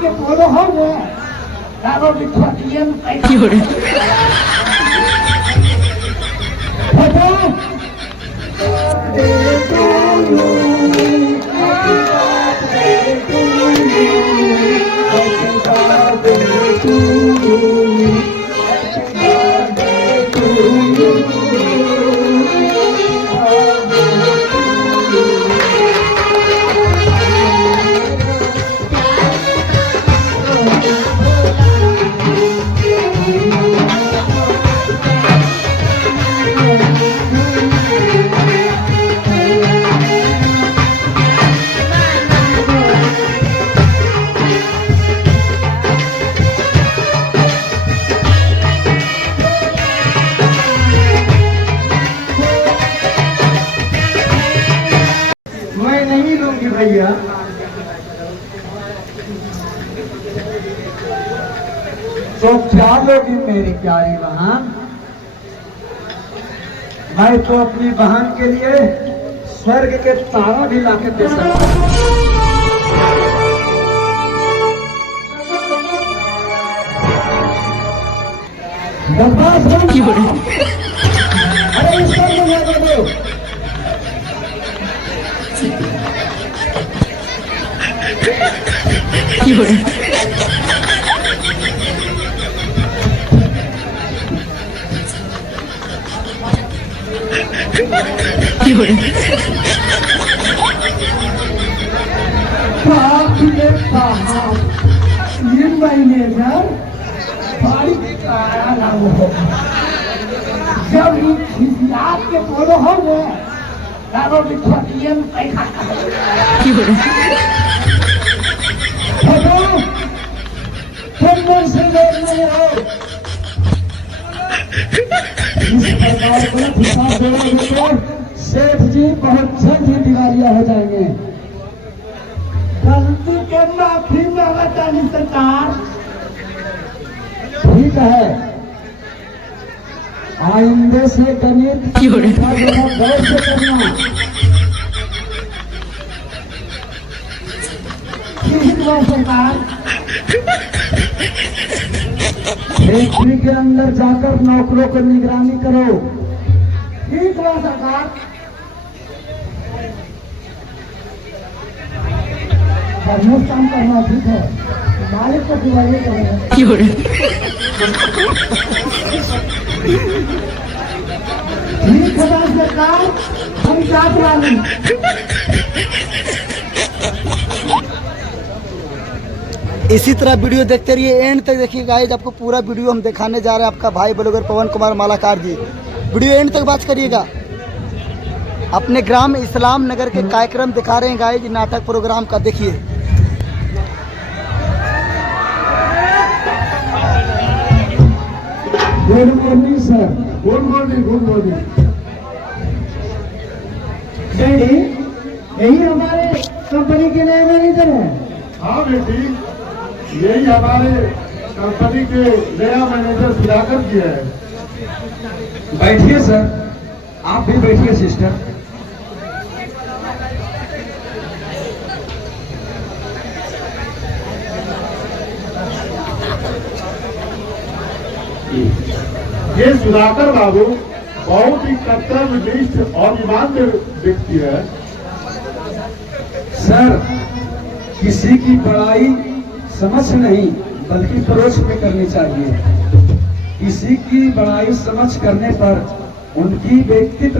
के बोलो हो भैया। तो क्या लोगी मेरी प्यारी बहन? मैं तो अपनी बहन के लिए स्वर्ग के तारा भी लाके दे सकता हूँ। अरे इसको दे दो। जब के बोलो हो सेठ जी बहुत जल्द ही दिवालिया हो जाएंगे। गलती के माफी मांगता नहीं सरकार। ठीक है, आइंदे से गणित गौर से करना। ठीक है सरकार। फैक्ट्री के अंदर जाकर नौकरों को निगरानी करो। ठीक है सरकार। काम करना ठीक है, मालिक को दिवाली करेगा। ठीक है सरकार, हम साथ वाले। इसी तरह वीडियो देखते रहिए, एंड तक देखिए गाइस। आपको पूरा वीडियो हम दिखाने जा रहे हैं। आपका भाई blogger Pawan Kumar Malakar ji, video end तक बात करिएगा। अपने ग्राम इस्लाम नगर के कार्यक्रम दिखा रहे हैं गाइस, नाटक प्रोग्राम का देखिए। Good morning sir. Good morning, good morning. Daddy, यही हमारे कंपनी के नए मैनेजर हैं? हाँ बेटी, यही हमारे कंपनी के नया मैनेजर सुधाकर जी है। बैठिए सर। आप भी बैठिए सिस्टर। ये सुधाकर बाबू बहुत ही कर्तव्यनिष्ठ और ईमानदार व्यक्ति है। सर, किसी की बड़ाई समझ नहीं बल्कि परोक्ष में करनी चाहिए। किसी की बड़ाई समझ करने पर उनकी व्यक्तित्व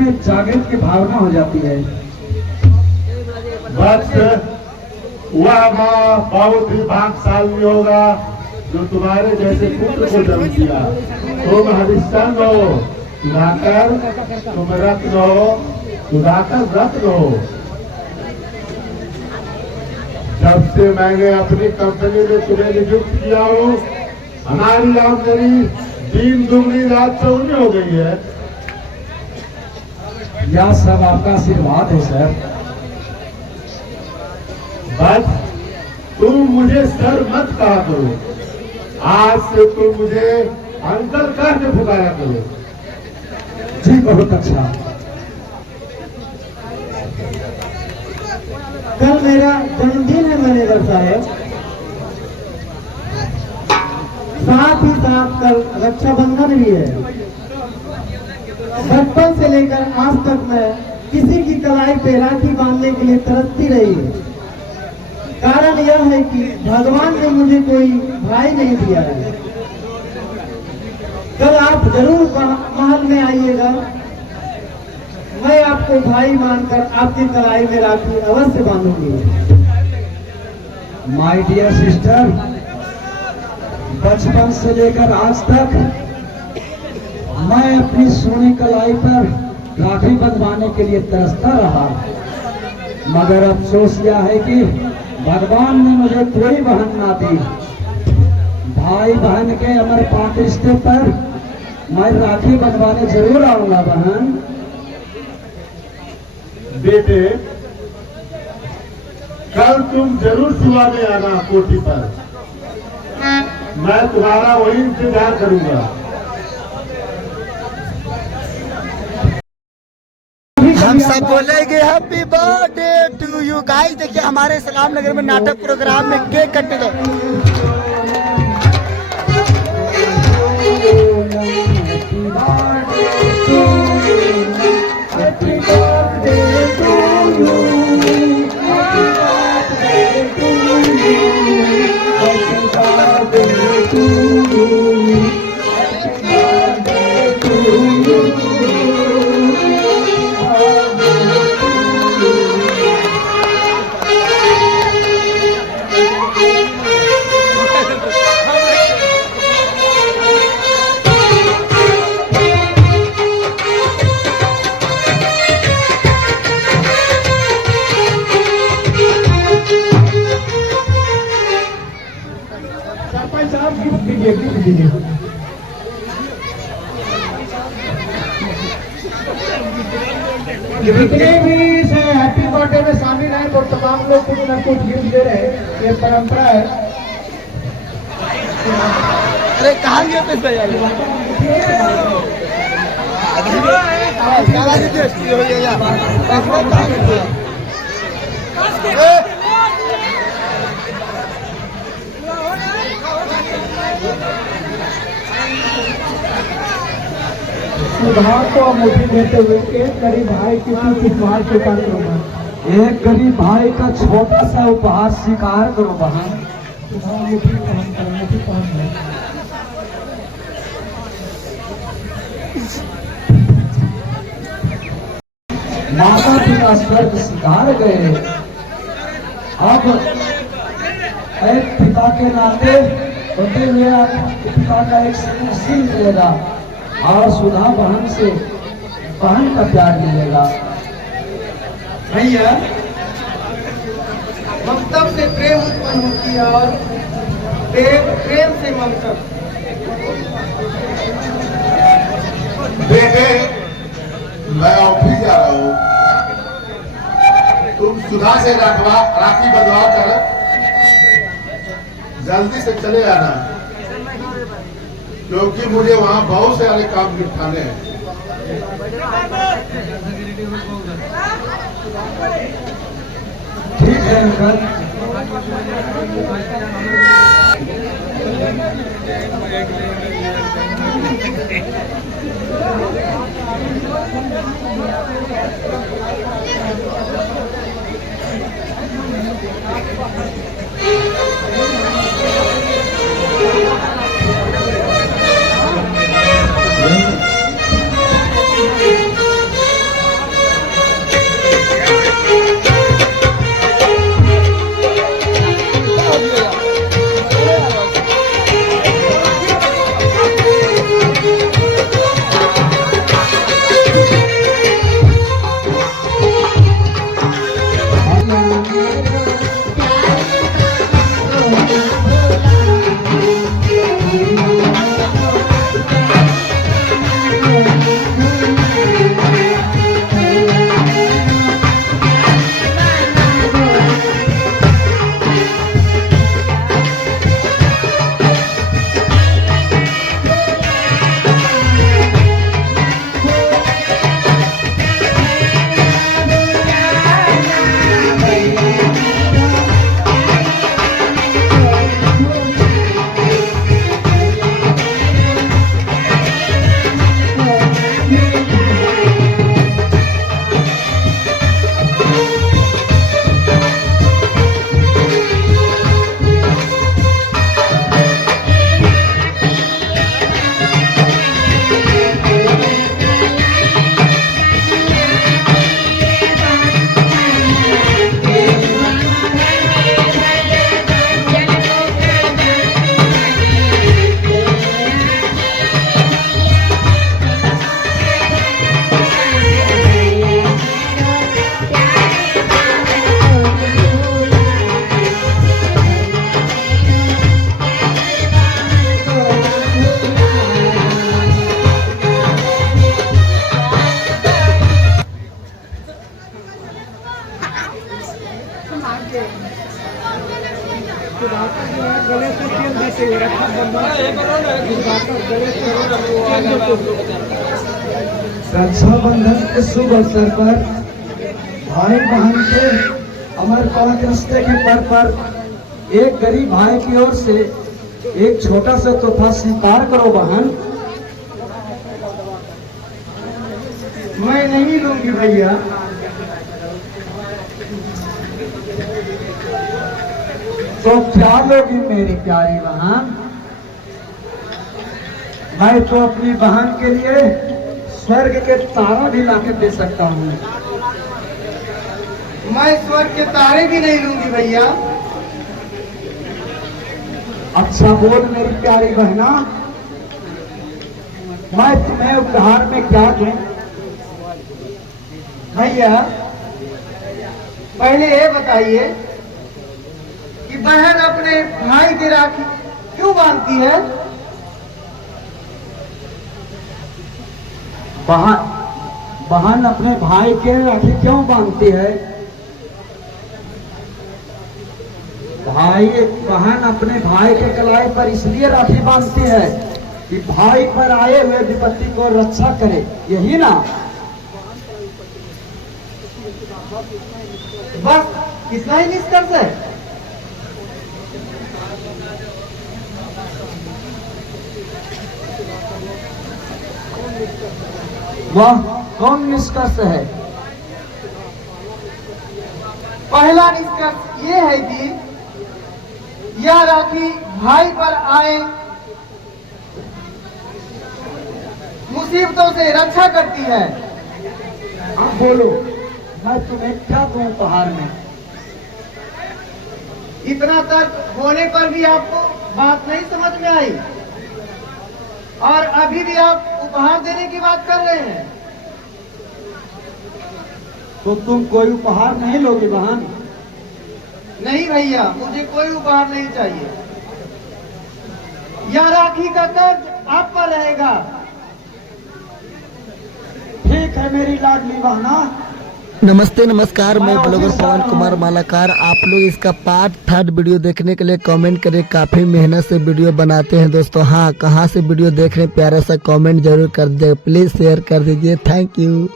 में जागृत की भावना हो जाती है। बस वह माँ बहुत ही भाग्यशाली होगा जो तुम्हारे जैसे पुत्र को जन्म दिया। तुम हरिश्चंद्र हो, सुधाकर तुम रत्न हो, सुधाकर रत्न हो। जब से मैंने अपनी कंपनी में तुम्हें नियुक्त किया हो, हमारी आमदनी दिन दुगनी रात चौगुनी हो गई है। यह सब आपका आशीर्वाद है सर। बस तुम मुझे सर मत कहा करो, आज से तुम मुझे अंकल कह के पुकारा करो। जी बहुत अच्छा। कल मेरा जन्मदिन है मैनेजर साहब, साथ ही साथ कल रक्षाबंधन भी है। बचपन से लेकर आज तक मैं किसी की कलाई पे राखी बांधने के लिए तरसती रही है। कारण यह है कि भगवान ने मुझे कोई भाई नहीं दिया है। कल आप जरूर महल में आइएगा, मैं आपको भाई मानकर आपकी कलाई में राखी अवश्य बांधूंगी। माय डियर सिस्टर, बचपन से लेकर आज तक मैं अपनी सोनी कलाई पर राखी बंधवाने के लिए तरसता रहा, मगर अफसोस यह है कि भगवान ने मुझे कोई बहन ना दी। भाई बहन के अमर पाक रिश्ते पर मैं राखी बंधवाने जरूर आऊंगा बहन। बेटे, कल तुम जरूर सुबह में आना कोठी पर, मैं तुम्हारा वही इंतजार करूंगा। हम सब बोलेंगे happy birthday to you guys. देखिए हमारे सलाम नगर में नाटक प्रोग्राम में केक कटने दो। जितने भी इस हैप्पी बर्थडे में शामिल हैं तो तमाम लोग कुछ न कुछ गिफ्ट दे रहे हैं, ये परंपरा है। अरे कहाँ गए पैसे यार? सुधार को मुझे देते हुए एक गरीब भाई किसी की उपहार स्वीकार करूँगा। एक गरीब भाई का छोटा सा उपहार स्वीकार करो बहन। माता पिता स्वर्ग सिधार गए, अब एक पिता के नाते होते हुए पिता का एक सिल मिलेगा और सुधा बहन से बहन का प्यार मिलेगा। भैया, ममता से प्रेम उत्पन्न होती है और प्रेम से ममता। बेटे, मैं ऑफिस जा रहा हूँ, तुम सुधा से राखी बंधवा कर जल्दी से चले आना, क्योंकि मुझे वहाँ बहुत सारे काम निपटाने हैं। ठीक है अंकल। रक्षाबंधन के शुभ अवसर पर भाई बहन के अमरपाल रिश्ते के पर पर एक गरीब भाई की ओर से एक छोटा सा तोहफा स्वीकार करो बहन। मैं नहीं लूंगी भैया। तो क्या लोगी मेरी प्यारी बहन? मैं तो अपनी बहन के लिए स्वर्ग के तारा भी लाके दे सकता हूँ। मैं स्वर्ग के तारे भी नहीं लूंगी भैया। अच्छा बोल मेरी प्यारी बहना, मैं तुम्हें उपहार में क्या दूं? भैया पहले ये बताइए कि बहन अपने भाई की राखी क्यों बांधती है? बहन अपने भाई के राखी क्यों बांधती है? बहन अपने भाई के कलाई पर इसलिए राखी बांधती है कि भाई पर आए हुए विपत्ति को रक्षा करे, यही ना? बस इतना ही निष्कर्ष है? वह कौन निष्कर्ष है? पहला निष्कर्ष ये है कि यह राखी भाई पर आए मुसीबतों से रक्षा करती है। आप बोलो, मैं तुम्हें क्या दूं उपहार में? इतना तक होने पर भी आपको बात नहीं समझ में आई और अभी भी आप उपहार देने की बात कर रहे हैं। तो तुम कोई उपहार नहीं लोगे बहन? नहीं भैया, मुझे कोई उपहार नहीं चाहिए। यह राखी का कर्ज आप पर रहेगा। ठीक है मेरी लाडली बहना। नमस्ते नमस्कार, मैं ब्लॉगर पवन कुमार मालाकार। आप लोग इसका पार्ट 3 वीडियो देखने के लिए कमेंट करें। काफी मेहनत से वीडियो बनाते हैं दोस्तों। हाँ, कहाँ से वीडियो देख रहे हैं प्यारा सा कमेंट जरूर कर दीजिए, प्लीज शेयर कर दीजिए। Thank you.